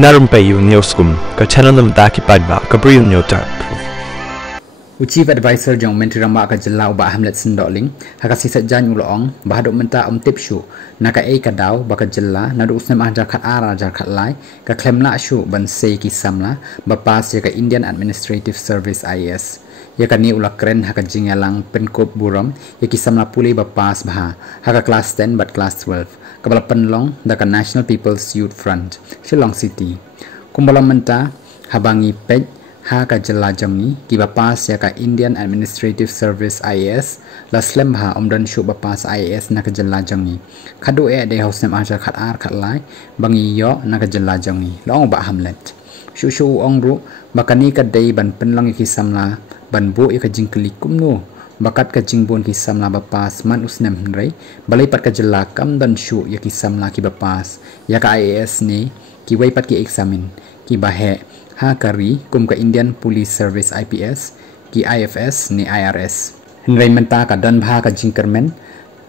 Narum payu neoskum ka channel nam daki padba ka briu neotar. Chief Advisor jong Menteri Ramba ka jela uba Hamlet Sendoling haka sisat jan ulong bahadok menta tipshu naka ka daw baka jela nadu usnem ajar khat ara jar khat lai ka klemla shu ban sei ki samla bapas ya ka Indian Administrative Service IAS ya ka ni ulakren haka jingalang penkop buram ya ki samla puli bapas bha haka class 10 but class 12 kabala penlong da ka National People's Youth Front Shillong City kumbalam menta habangi pej ha ka jela jamni ki bapas ya ka Indian Administrative Service IAS la slem ha omdan shu bapas IAS na ka jela jamni khadu e de hausem ajar khat ar khat lai bangi yo na ka jela jamni long ba Hamlet shu shu ongru bakani ka dei ban penlang ki samla ban bu ka jingkli kumno bakat ka jingbon ki samla bapas man usnem rei balai pat ka jela kam dan shu ya ki samla ki bapas ya ka IAS ni ki wai pat ki examine ki bahe ha kari kum ka Indian Police Service IPS ki IFS ni IRS henry menta ka dan bha ka jingkermen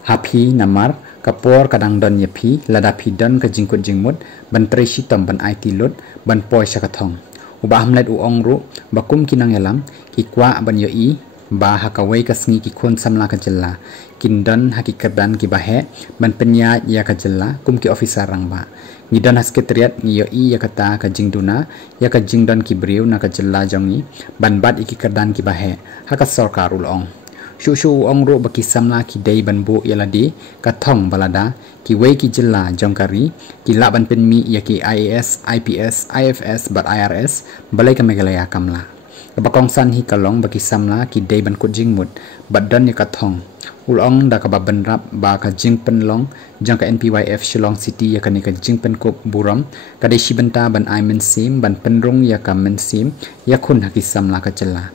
hapi namar kapor kadang don yapi lada phi dan ka jingkut jingmut ban treshi tom ban IT lot ban poi sakathong uba Hamlet u ongru bakum kinang yalam ki kwa ban yo I ba ha ka wei ka sngi ki khon samla ka jella kindan hakikat dan ki bahe ban penya ya ka jella kum ki officer rangba nidan hasketariat ni yo I ya kata ka jingduna ya ka jingdan ki briu na ka jella jongi ban bad iki kerdan ki bahe haka sarkar ulong shu shu ongro baki samla ki dei ban bu yaladi ka thong balada ki wei ki jella jongkari ki laban pen mi ya ki IAS IPS IFS but IRS balai ka megalaya kamla bakong san hi kalong baki samla ki dei ban kut jingmut badan ya ka thong ulong da ka baban rap ba ka jingpen long jang ka NPYF Shillong City ya ka ni ka jingpen kop buram ka dei shibenta ban aimen sim ban penrong ya ka men sim ya khun haki samla ka jella